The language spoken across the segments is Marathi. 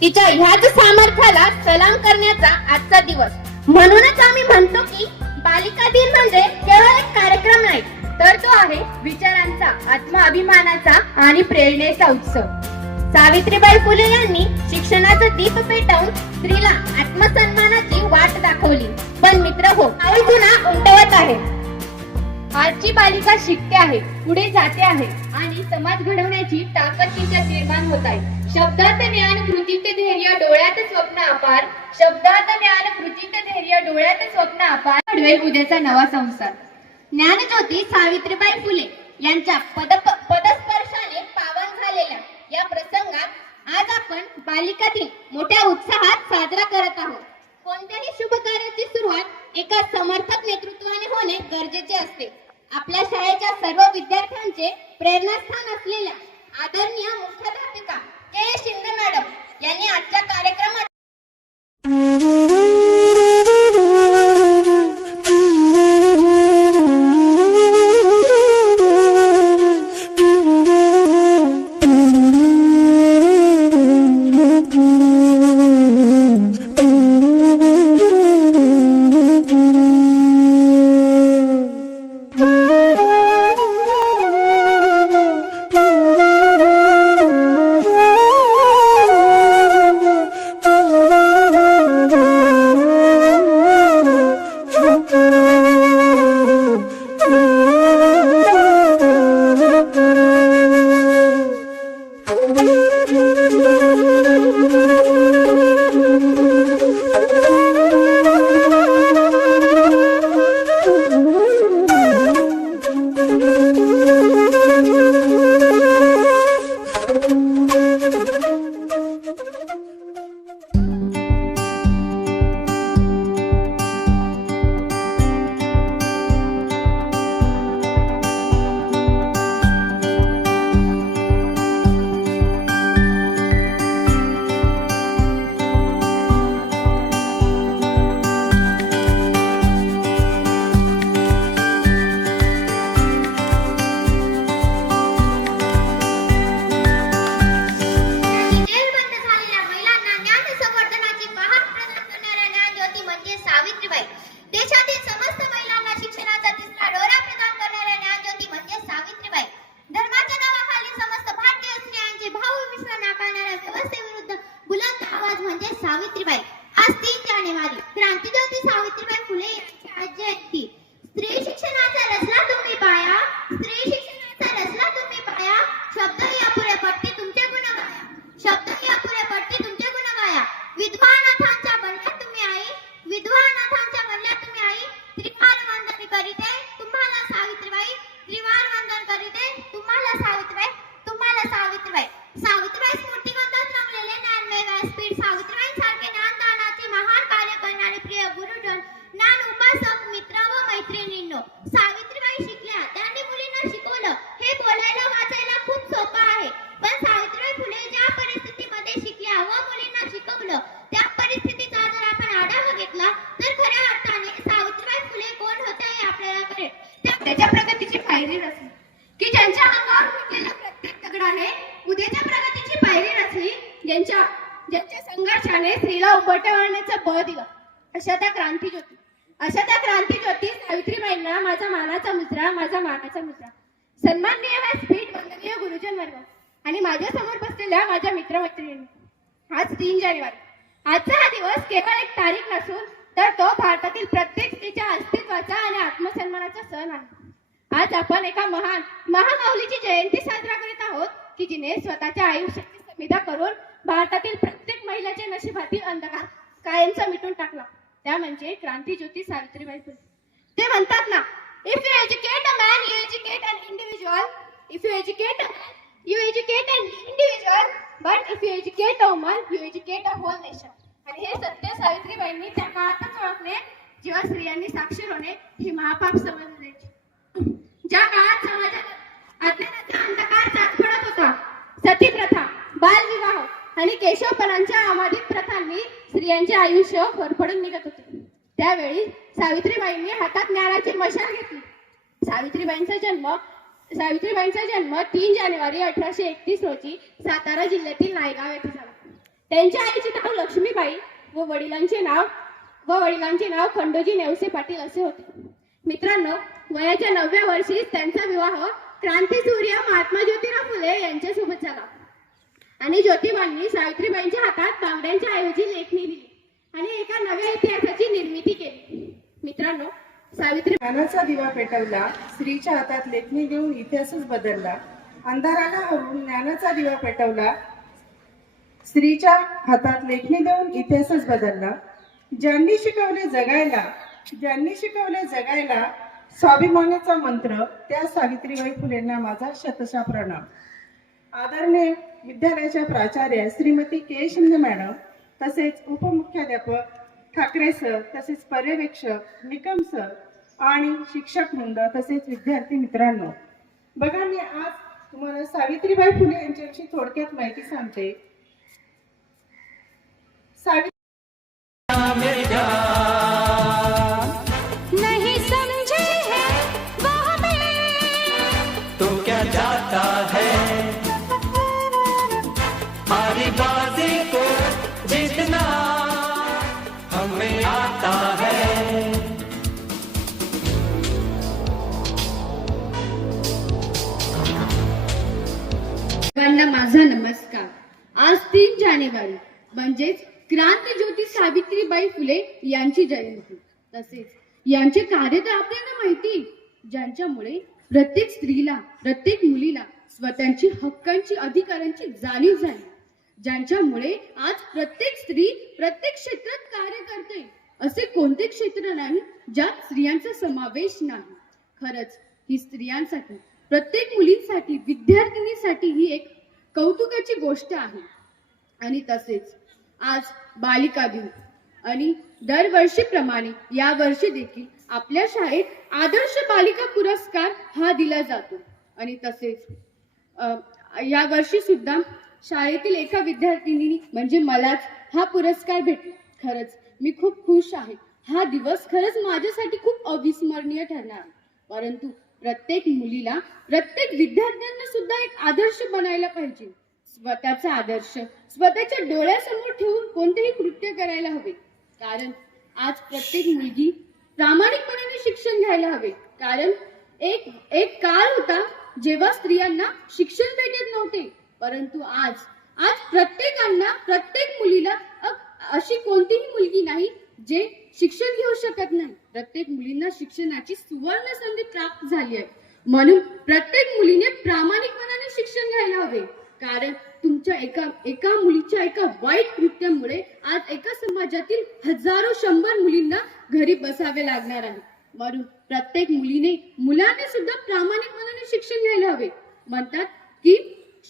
तिच्या ह्याच सामर्थ्याला सलाम करण्याचा आजचा दिवस. म्हणूनच आम्ही म्हणतो की बालिका दिन म्हणजे केवळ एक कार्यक्रम नाही, तर तो आहे विचारांचा, आत्माभिमानाचा आणि प्रेरणेचा उत्सव. सावित्रीबाई फुले यांनी शिक्षणाचं दीप पेटवून स्त्रीला आत्मसन्मानाची वाट दाखवली. पण मित्र हो, पाऊल पुन्हा उमटवत आहे. आजची बालिका शिकते आहे, पुढे जाते आहे आणि समाज घडवण्याची ताकद तिच्यात निर्माण होत आहे. शब्दात ज्ञान, कृतीत धैर्य, डोळ्यात स्वप्न अपार. शब्दात ज्ञान, कृतीत धैर्य, डोळ्यात स्वप्न अपार घडवेल उद्याचा नवा संसार. ज्ञानज्योती सावित्रीबाई फुले यांच्या पदस्पर्शाने पावन झालेल्या या प्रसंगात आज आपण बालिका दिन मोठ्या उत्साहात साजरा करत आहोत. कोणत्याही शुभ कार्याची सुरुवात एका समर्थक नेतृत्वाने होणे गरजेचे असते. आपल्या शाळेच्या सर्व विद्यार्थ्यांचे प्रेरणास्थान असलेल्या आदरणीय मुख्याध्यापिका के शिंदे मॅडम यांनी आजच्या कार्यक्रमात सावित्रीबाई. आज 3 जानेवारी क्रांतीज्योती सावित्रीबाई फुले यांची जयंती. स्त्री शिक्षणाचा रचला तुम्ही पाया, स्त्री शिक्षणाचा रचला तुम्ही पाया. शब्दही अपुरे पडते तुमचे गुण गाया, शब्दही अपुरे पडते तुमचे गुण गाया. विधवा अनाथांच्या बनल्या तुम्ही आई, विधवा अनाथांच्या बनल्या तुम्ही आई. त्रिवार वंदन करीते तुम्हाला सावित्रीबाई, त्रिवार वंदन करीते तुम्हाला सावित्रीबाई, तुम्हाला सावित्रीबाई. सावित्रीबाई स्मृतिगंधात रमलेले ज्ञानमय व्यासपीठ, सावित्रीबाई सारखे ज्ञानदानाचे महान कार्य करणारे प्रिय गुरुजन, ज्ञान उपासक मित्र व मैत्रिणींनो, सावित्रीबाई शिकल्या, त्यांनी मुलींना शिकवलं. हे बोलायला वाचायला खूप सोपं आहे, पण सावित्रीबाई फुले ज्या परिस्थितीमध्ये शिकल्या व मुलींना शिकवलं, त्या परिस्थितीचा जर आपण आढावा घेतला तर खऱ्या अर्थाने सावित्रीबाई फुले कोण होत्या हे आपल्याला कळेल. त्याच्या प्रगतीची पायरी रचली की ज्यांच्या अंगावर फुटलेल्या प्रत्येक दगडाने उद्याच्या प्रगतीची पायरी रचली, ज्यांच्या संघर्षाने स्त्रीला उंबरठ्यावरण्याचं बळ दिलं, अशा त्या क्रांतीज्योती सावित्रीबाईंना माझा मानाचा मुजरा, माझा मानाचा मुजरा. सन्माननीय व्यासपीठ, वंदनीय गुरुजन वर्ग आणि माझ्या समोर बसलेल्या माझ्या मित्रमैत्रिणींनी, आज 3 जानेवारी आजचा हा दिवस केवळ एक तारीख नसून तर तो भारतातील प्रत्येक स्त्रीच्या अस्तित्वाचा आणि आत्मसन्मानाचा सण आहे. आज आपण एका महामाऊलीची जयंती साजरा करीत आहोत की जिने स्वतःच्या आयुष्याची संविदा करून भारतातील प्रत्येक महिलेच्या नशिबातील अंधकार कायमचा मिटून टाकला. त्या म्हणजे क्रांतीज्योती सावित्रीबाई फुले. ते म्हणतात ना, if you educate a man you educate an individual, if you educate a man you educate an individual, but if you educate a woman you educate a whole nation. आणि हे सत्य सावित्रीबाईंनी त्या काळातच ओळखले जेव्हा स्त्रियांनी साक्षर होणे ही महापाप समजले. ज्या काळात समाजात अज्ञानाचा अंधकार चाचपडत होता, सती प्रथा, बालविवाह आणि केशवपणांच्या अमादिक प्रथांनी स्त्रियांचे आयुष्य फरफडून निघत होते. त्यावेळी सावित्रीबाईंनी हातात ज्ञानाची मशाल घेतली. सावित्रीबाईंचा जन्म 3 जानेवारी 1831 रोजी सातारा जिल्ह्यातील नायगाव येथे झाला. त्यांच्या आईचे नाव लक्ष्मीबाई व वडिलांचे नाव खंडोजी नेवसे पाटील असे होते. मित्रांनो, वयाच्या 9व्या वर्षी त्यांचा विवाह क्रांतीसूर्य महात्मा ज्योतिराव फुले यांच्यासोबत झाला आणि ज्योतिबांनी सावित्रीबाईंच्या हातात तांब्यांच्या ऐवजी लेखणी दिली आणि एका नव्या इतिहासाची निर्मिती केली. मित्रांनो, सावित्री ज्ञानाचा दिवा पेटवला, स्त्रीच्या हातात लेखणी देऊन इतिहासच बदलला. अंधाराला हरवून ज्ञानाचा दिवा पेटवला, स्त्रीच्या हातात लेखणी देऊन इतिहासच बदलला. ज्यांनी शिकवले जगायला स्वाभिमानाचा मंत्र त्या सावित्रीबाई फुलेंना माझा शतशः प्रणाम. आदरणीय विद्यालयाच्या प्राचार्य श्रीमती के. शिंदे मॅडम, तसेच उपमुख्याध्यापक ठाकरे सर, तसेच पर्यवेक्षक निकम सर आणि शिक्षक वृंद, तसेच विद्यार्थी मित्रांनो, बघा, मी आज तुम्हाला सावित्रीबाई फुले यांच्याविषयी थोडक्यात माहिती सांगते. नहीं समझे हैं वो हमें तो क्या जाता है हमारी बाजी को जीतना हमें आता है. सर्वांना माझा नमस्कार. आज 3 जानेवारी म्हणजेच क्रांतीज्योती सावित्रीबाई फुले यांची जयंती. तसेच यांचे कार्य तर आपल्याला माहिती, ज्यांच्यामुळे प्रत्येक स्त्रीला, प्रत्येक मुलीला स्वतःची हक्कांची, अधिकारांची जाणीव झाली, ज्यांच्यामुळे आज प्रत्येक स्त्री प्रत्येक क्षेत्रात कार्य करते. असे कोणते क्षेत्र नाही ज्यात स्त्रियांचा समावेश नाही. खरंच ही स्त्रियांसाठी, प्रत्येक मुलींसाठी, विद्यार्थिनीसाठी ही एक कौतुकाची गोष्ट आहे. आणि तसेच आज बालिका दिन आणि दरवर्षीप्रमाणे या वर्षी देखील आपल्या शाळेत आदर्श बालिका पुरस्कार हा दिला जातो. आणि तसेच या वर्षी सुद्धा शाळेतील एका विद्यार्थिनीने म्हणजे मलाच हा पुरस्कार भेटला. खरंच मी खूप खुश आहे. हा दिवस खरंच माझ्यासाठी खूप अविस्मरणीय ठरणार. परंतु प्रत्येक मुलीला, प्रत्येक विद्यार्थ्यांना सुद्धा एक आदर्श बनायला पाहिजे. स्वतःचा आदर्श स्वतःच्या डोळ्यासमोर ठेवून कोणतेही कृत्य करायला हवे. कारण आज प्रत्येक मुलगी प्रामाणिकपणाने शिक्षण घ्यायला हवे. कारण एक काळ होता जेव्हा स्त्रियांना शिक्षण भेटत नव्हते, परंतु आज प्रत्येकांना, प्रत्येक मुलीला अशी कोणतीही मुलगी नाही जे शिक्षण घेऊ शकत नाही. प्रत्येक मुलींना शिक्षणाची सुवर्ण संधी प्राप्त झाली आहे. म्हणून प्रत्येक मुलीने प्रामाणिकपणाने शिक्षण घ्यायला हवे. कारण तुमच्या एका मुलीच्या एका वाईट कृत्यामुळे आज एका समाजातील हजारो, 100 मुलींना घरी बसावे लागणार आहे. म्हणून प्रत्येक मुलाने सुद्धा प्रामाणिकपणाने शिक्षण घ्यायला हवे. म्हणतात की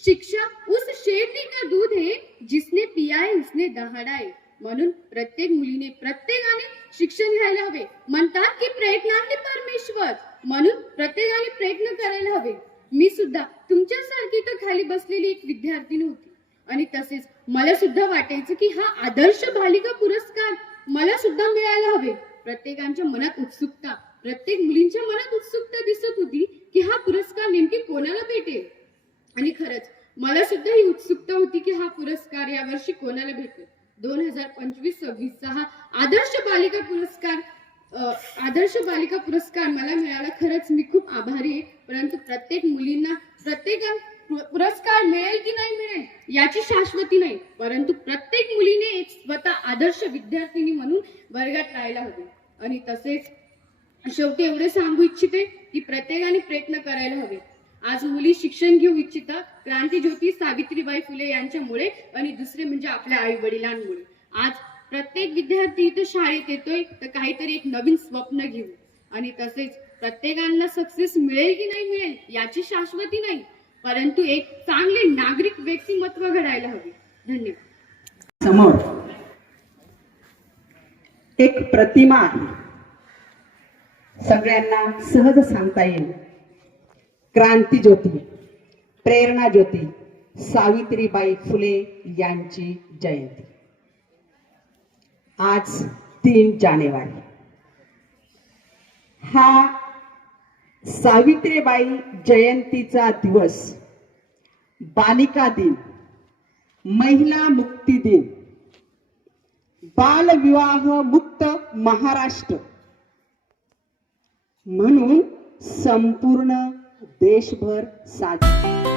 शिक्षा उस शेरनी का दूध है जिसने पिया है उसने दहाड़ा. म्हणून प्रत्येक मुलीने, प्रत्येकाने शिक्षण घ्यायला हवे. म्हणतात की प्रयत्नांनी परमेश्वर. म्हणून प्रत्येकाने प्रयत्न करायला हवे. मी सुद्धा तुमच्यासारखी तर खाली बसलेली एक विद्यार्थिनी होती आणि तसेच मला सुद्धा वाटायचं की हा आदर्श बालिका पुरस्कार मला सुद्धा मिळायला हवे. प्रत्येकाच्या मनात उत्सुकता, प्रत्येक मुलींच्या मनात उत्सुकता दिसत होती की हा पुरस्कार नेमकी कोणाला भेटेल. आणि खरंच मला सुद्धा ही उत्सुकता होती की हा पुरस्कार यावर्षी कोणाला भेटेल. 2025-26 हा आदर्श बालिका पुरस्कार मला मिळाला. खरंच मी खूप आभारी आहे. परंतु प्रत्येक मुलींना पुरस्कार मिळेल की नाही मिळेल याची शाश्वती नाही. परंतु प्रत्येक मुलीने एक स्वतः आदर्श विद्यार्थिनी म्हणून वर्गात राहायला हवे. आणि तसेच शेवटी एवढे सांगू इच्छिते की प्रत्येकाने प्रयत्न करायला हवे. आज मुली शिक्षण घेऊ इच्छितात क्रांतीज्योती सावित्रीबाई फुले यांच्यामुळे आणि दुसरे म्हणजे आपल्या आई वडिलांमुळे. आज प्रत्येक विद्यार्थी इथं शाळेत येतोय तर काहीतरी एक नवीन स्वप्न घेऊ. आणि तसेच प्रत्येकांना सक्सेस मिळेल की नाही मिळेल याची शाश्वती नाही, परंतु एक चांगले नागरिक व्यक्तिमत्व घडायला हवे. धन्यवाद. समोर एक प्रतिमा आहे, सगळ्यांना सहज सांगता येईल. क्रांतीज्योती, प्रेरणा ज्योती सावित्रीबाई फुले यांची जयंती आज 3 जानेवारी. हा सावित्रीबाई जयंतीचा दिवस बालिका दिन महिला मुक्ती दिन, बालविवाह मुक्त महाराष्ट्र म्हणून संपूर्ण देशभर साजरा